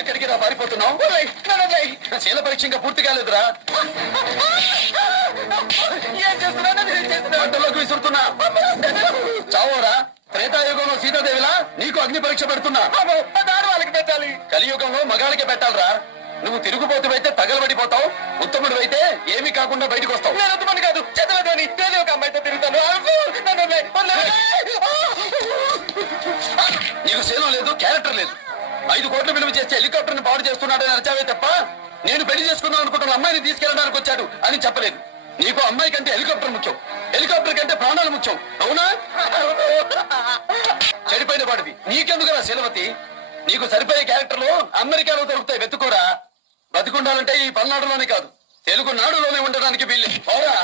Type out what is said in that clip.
ఎక్కడికి రా పారిపోతున్నావు? శీల పరీక్ష ఇంకా పూర్తి కాలేదురా. ఏం చేస్తున్నాలోకి విసురుతున్నా. చావోరా. త్రేతాయుగంలో సీతాదేవిలా నీకు అగ్ని పరీక్ష పెడుతున్నా. వాళ్ళకి పెట్టాలి. కలియుగంలో మగాళ్ళకి పెట్టాలరా. నువ్వు తిరుగుబోతువైతే తగలబడిపోతావు, ఉత్తముడు అయితే ఏమీ కాకుండా బయటకు వస్తావు. నేను ఉత్తముడు కాదు, చదవదని నేను ఒక అమ్మాయితో తిరుగుతాను. నీకు శీలం లేదు, క్యారెక్టర్ లేదు. 5 కోట్లు విలువ చేస్తే హెలికాప్టర్ ని పాడు చేస్తున్నాడని అరచావే తప్ప నేను పెళ్లి చేసుకుందాం అనుకుంటున్న అమ్మాయిని తీసుకెళ్ళడానికి వచ్చాడు అని చెప్పలేదు. నీకు అమ్మాయి కంటే హెలికాప్టర్ ముఖ్యం, హెలికాప్టర్ కంటే ప్రాణాలు ముఖ్యం. అవునా? చెడిపోయిన వాడివి నీకెందుకురా శీలవతి? నీకు సరిపోయే క్యారెక్టర్లు అమెరికాలో దొరుకుతాయి, వెతుకోరా. బతికుండాలంటే ఈ పల్నాడులోనే కాదు, తెలుగు నాడులోనే ఉండడానికి వీల్లేదు. అవురా?